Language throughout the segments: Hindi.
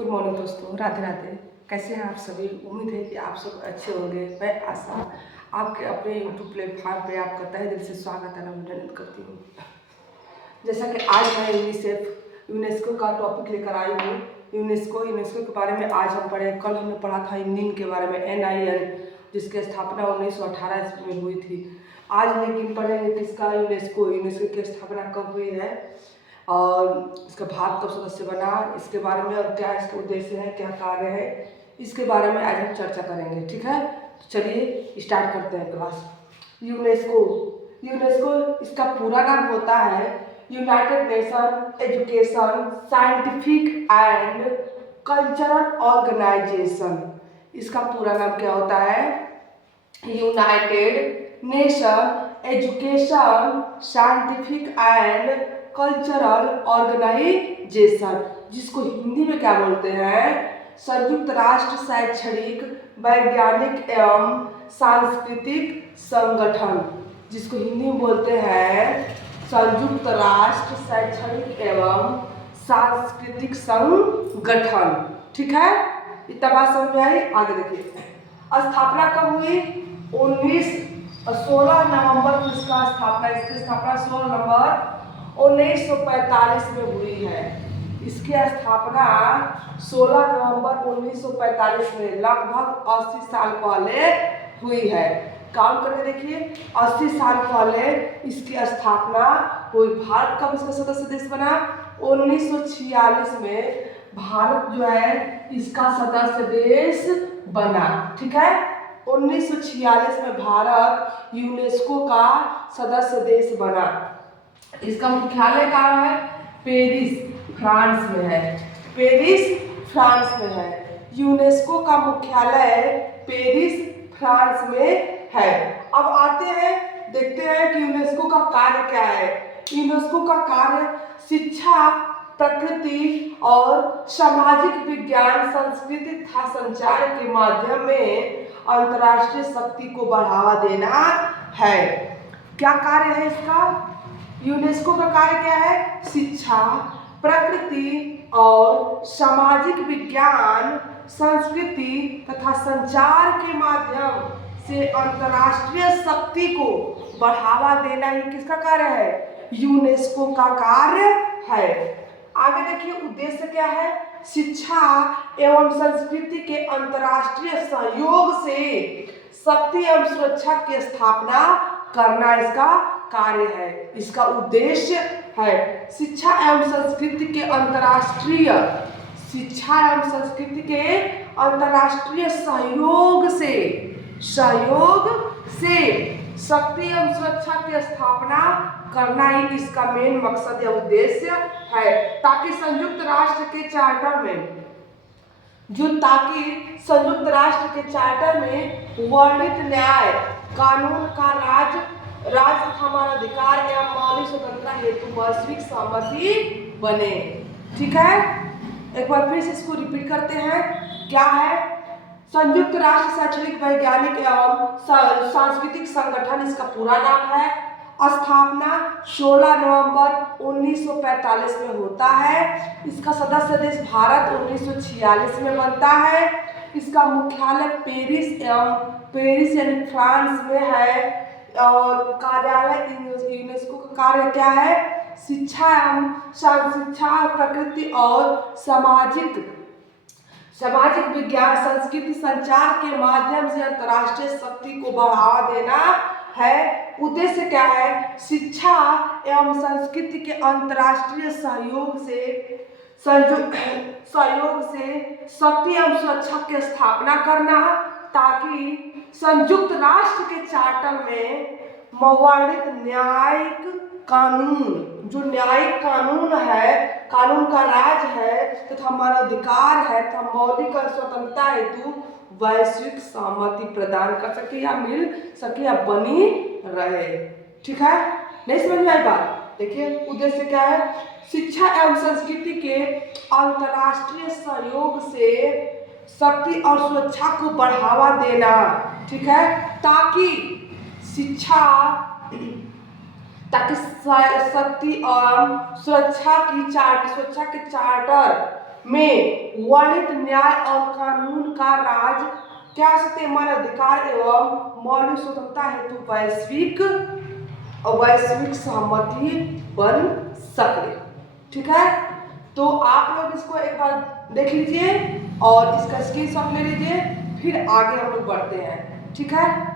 गुड मॉर्निंग दोस्तों, राधे राधे। कैसे हैं आप सभी? उम्मीद है कि आप सब अच्छे होंगे। मैं आशा आपके अपने यूट्यूब प्लेटफॉर्म पे आपका तहे दिल से स्वागत है अभिनंदन करती हूँ। जैसा कि आज मैं यूनेस्को का टॉपिक लेकर आई हूँ। यूनेस्को के बारे में आज हम पढ़े। कल हमने पढ़ा था इंडियन के बारे में, NIN, जिसकी स्थापना 1918 ईस्वी में हुई थी। आज लेकिन पढ़ेंगे किसका? यूनेस्को की स्थापना कब हुई है और इसका भारत कब सदस्य बना, इसके बारे में, और क्या इसका उद्देश्य है, क्या कार्य है, इसके बारे में आज हम चर्चा करेंगे। ठीक है, तो चलिए स्टार्ट करते हैं क्लास। यूनेस्को इसका पूरा नाम होता है United Nation Education, Scientific and Cultural Organization. इसका पूरा नाम क्या होता है? United Nation Education, Scientific and Cultural Organization, जिसको हिंदी में क्या बोलते हैं? संयुक्त राष्ट्र शैक्षणिक, वैज्ञानिक एवं सांस्कृतिक संगठन, जिसको हिंदी में बोलते हैं संयुक्त राष्ट्र शैक्षणिक एवं सांस्कृतिक संगठन। ठीक है, इतना बात समझ में आई? आगे देखिए, स्थापना कब हुई? 16 नवंबर को इसकी स्थापना 16 नवंबर 1945 में हुई है। इसकी स्थापना 16 नवंबर 1945 में, लगभग 80 साल पहले हुई है। काउंट करके देखिए, 80 साल पहले इसकी स्थापना हुई। भारत कब इसका सदस्य देश बना? 1946 में भारत जो है इसका सदस्य देश बना। ठीक है, 1946 में भारत यूनेस्को का सदस्य देश बना। इसका मुख्यालय कहाँ है? पेरिस, फ्रांस में है। पेरिस, फ्रांस में है। यूनेस्को का मुख्यालय पेरिस, फ्रांस में है। अब आते हैं, देखते हैं कि यूनेस्को का कार्य क्या है। यूनेस्को का कार्य शिक्षा, प्रकृति और सामाजिक विज्ञान, संस्कृति तथा संचार के माध्यम में अंतर्राष्ट्रीय शक्ति को बढ़ावा देना है। क्या कार्य है इसका? यूनेस्को का कार्य क्या है? शिक्षा, प्रकृति और सामाजिक विज्ञान, संस्कृति तथा संचार के माध्यम से अंतर्राष्ट्रीय शक्ति को बढ़ावा देना ही किसका कार्य है? यूनेस्को का कार्य है। आगे देखिए, उद्देश्य क्या है? शिक्षा एवं संस्कृति के अंतर्राष्ट्रीय सहयोग से शक्ति एवं सुरक्षा की स्थापना करना इसका कार्य है। इसका उद्देश्य है शिक्षा एवं संस्कृति के अंतर्राष्ट्रीय सहयोग से शक्ति एवं सुरक्षा की स्थापना करना ही इसका मेन मकसद या उद्देश्य है, ताकि संयुक्त राष्ट्र के चार्टर में वर्णित न्याय, कानून का राज तथा मानवाधिकार एवं मौलिक स्वतंत्रता हेतु वैश्विक सहमति बने। ठीक है, एक बार फिर से इसको रिपीट करते हैं। क्या है? संयुक्त राष्ट्र शैक्षणिक, वैज्ञानिक एवं सांस्कृतिक संगठन, इसका पूरा नाम है। स्थापना 16 नवंबर 1945 में होता है। इसका सदस्य देश भारत 1946 में बनता है। इसका मुख्यालय पेरिस यानी फ्रांस में है। और कार्यालय यूनेस्को का कार्य क्या है? शिक्षा, प्रकृति और सामाजिक विज्ञान, संस्कृति, संचार के माध्यम से अंतर्राष्ट्रीय शक्ति को बढ़ावा देना है। उद्देश्य क्या है? शिक्षा एवं संस्कृति के अंतर्राष्ट्रीय सहयोग से शक्ति एवं सुरक्षा की स्थापना करना, ताकि संयुक्त राष्ट्र के चार्टर में वर्णित न्यायिक कानून, जो न्यायिक कानून है, कानून का राज है तथा मानवाधिकार है तथा मौलिक स्वतंत्रता हेतु वैश्विक सहमति प्रदान कर सके या मिल सके या बनी रहे। ठीक है, नहीं समझ में आई बात? देखिए, उद्देश्य क्या है? शिक्षा एवं संस्कृति के अंतर्राष्ट्रीय सहयोग से शक्ति और सुरक्षा को बढ़ावा देना। ठीक है, ताकि शक्ति और सुरक्षा के चार्टर में वर्णित न्याय और कानून का राज क्या सकते मानव अधिकार एवं मौलिक स्वतंत्रता हेतु वैश्विक सहमति बन सके। ठीक है, तो आप लोग इसको एक बार देख लीजिए और इसका स्क्रीनशॉट ले लीजिए, फिर आगे हम लोग बढ़ते हैं। ठीक है,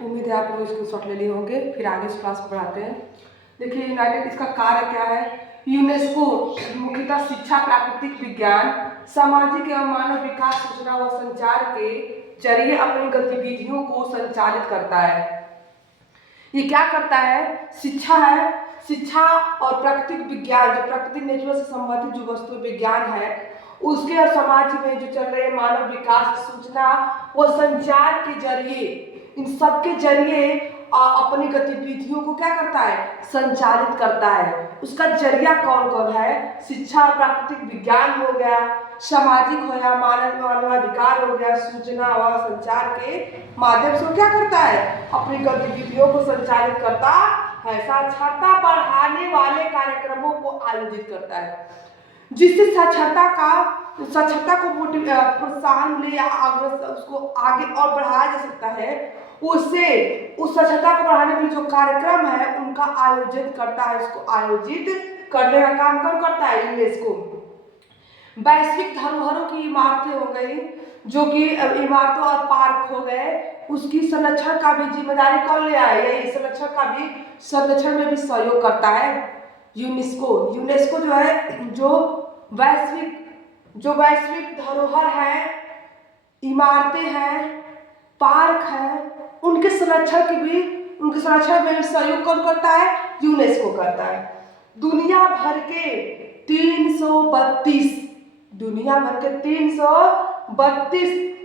उम्मीद है आप लोग स्क्रीनशॉट ले लिए होंगे, फिर आगे इस क्लास को बढ़ाते हैं। देखिए यूनाइटेड इसका कार्य क्या है। यूनेस्को मुख्यतः शिक्षा, प्राकृतिक विज्ञान, सामाजिक एवं मानव विकास, सूचना व संचार के जरिए अपनी गतिविधियों को संचालित करता है। ये क्या करता है? शिक्षा है, शिक्षा और प्राकृतिक विज्ञान, जो प्राकृतिक नेचर से संबंधित जो वस्तु विज्ञान है उसके, और समाज में जो चल रहे मानव विकास, सूचना व संचार के जरिए, इन सब के जरिए अपनी गतिविधियों को क्या करता है? संचालित करता है। उसका जरिया कौन कौन है? शिक्षा, प्राकृतिक विज्ञान हो गया, सामाजिक हो गया, मानवाधिकार हो गया, सूचना व संचार के माध्यम से क्या करता है? अपनी गतिविधियों को संचालित करता है। साक्षरता बढ़ाने वाले कार्यक्रमों को आयोजित करता है, जिससे साक्षरता को प्रोत्साहन मिले या उसको आगे और बढ़ाया जा सकता है। उससे उस साक्षरता को बढ़ाने के लिए जो कार्यक्रम है उनका आयोजन करता है। उसको आयोजित करने का काम कौन करता है? यूनेस्को। वैश्विक धरोहरों की इमारतें हो गई, जो कि इमारतों और पार्क हो गए, उसकी संरक्षण का भी जिम्मेदारी कौन ले आए? यही संरक्षण में भी सहयोग करता है यूनेस्को जो है, जो वैश्विक धरोहर है, इमारतें हैं, पार्क है, उनके संरक्षण में भी सहयोग कौन करता है? यूनेस्को करता है। दुनिया भर के 332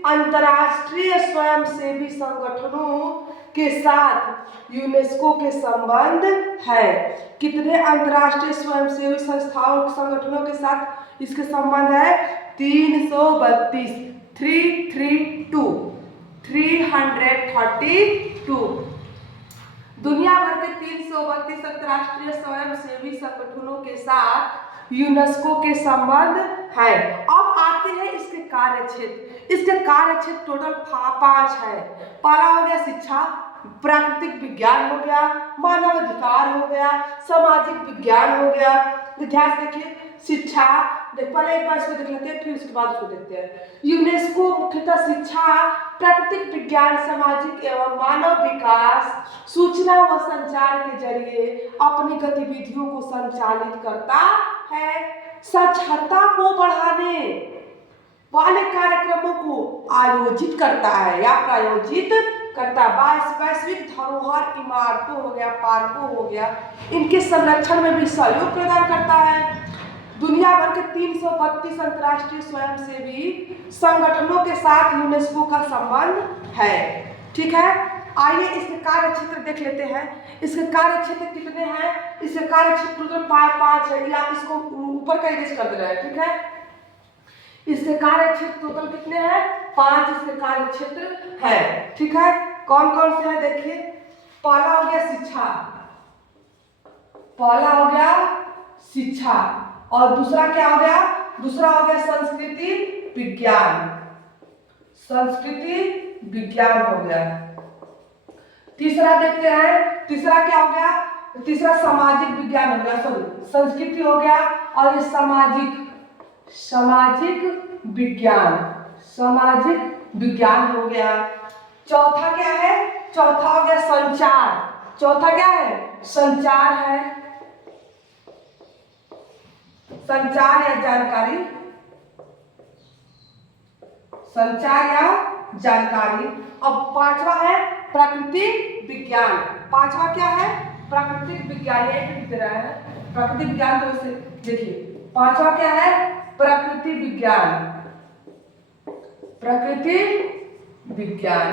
अंतर्राष्ट्रीय स्वयंसेवी संगठनों के साथ यूनेस्को के संबंध है। कितने अंतर्राष्ट्रीय स्वयंसेवी संगठनों के साथ इसके संबंध है? 332। दुनिया भर के 332 अंतर्राष्ट्रीय स्वयंसेवी संगठनों के साथ यूनेस्को के संबंध है। अब आते हैं इसके कार्यक्षेत्र। इसके कार्यक्षेत्र टोटल 5 है। पहला हो गया शिक्षा, प्राकृतिक विज्ञान हो गया, मानवाधिकार हो गया, सामाजिक विज्ञान हो गया। ध्यान से देखिए, शिक्षा पहले एक बार इसको देख लेते हैं, फिर उसके बाद उसको देखते हैं। यूनेस्को मुख्यतः शिक्षा, प्राकृतिक विज्ञान, सामाजिक एवं मानव विकास, सूचना व संचार के जरिए अपनी गतिविधियों को संचालित करता है। साक्षरता को बढ़ाने वाले कार्यक्रमों को आयोजित करता है या प्रायोजित करता है। वैश्विक धरोहर, इमारतों हो गया, पार्कों हो गया, इनके संरक्षण में भी सहयोग प्रदान करता है। दुनिया भर के 332 अंतर्राष्ट्रीय स्वयंसेवी संगठनों के साथ यूनेस्को का संबंध है। ठीक है, आइए इसके कार्य क्षेत्र देख लेते हैं। इसके कार्य क्षेत्र कितने हैं? इसके कार्य क्षेत्र टोटल 5 है, या इसको ऊपर का इरेज कर दे रहा है। ठीक है, इसके कार्य क्षेत्र टोटल कितने हैं? 5 इसके कार्य क्षेत्र है। ठीक है, कौन कौन से हैं देखिए। पहला हो गया शिक्षा, और दूसरा क्या हो गया? दूसरा हो गया संस्कृति विज्ञान हो गया। तीसरा देखते हैं, तीसरा क्या हो गया? तीसरा सामाजिक विज्ञान हो गया, सॉरी संस्कृति हो गया, और ये सामाजिक विज्ञान हो गया। चौथा क्या है? चौथा हो गया संचार। चौथा क्या है? संचार है, संचार या जानकारी। अब 5वां है प्राकृतिक विज्ञान। 5वां क्या है? प्राकृतिक विज्ञान। ये लिख दे रहा है प्राकृतिक विज्ञान, तो इसे देखिए 5वां क्या है? प्राकृतिक विज्ञान।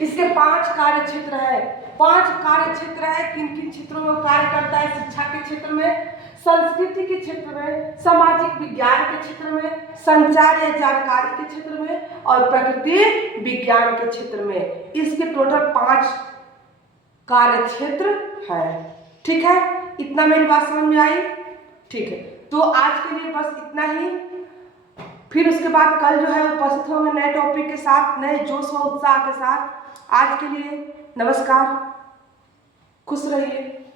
इसके 5 कार्य क्षेत्र है। 5 कार्य क्षेत्र है। किन किन क्षेत्रों में कार्य करता है? शिक्षा के क्षेत्र में, संस्कृति के क्षेत्र में, सामाजिक विज्ञान के क्षेत्र में, संचार या जानकारी के क्षेत्र में, और प्रकृति विज्ञान के क्षेत्र में। इसके टोटल 5 कार्य क्षेत्र है। ठीक है, इतना मेरी बात समझ में आई? ठीक है, तो आज के लिए बस इतना ही। फिर उसके बाद कल जो है उपस्थित होंगे नए टॉपिक के साथ, नए जोश व उत्साह के साथ। आज के लिए नमस्कार, खुश रहिए।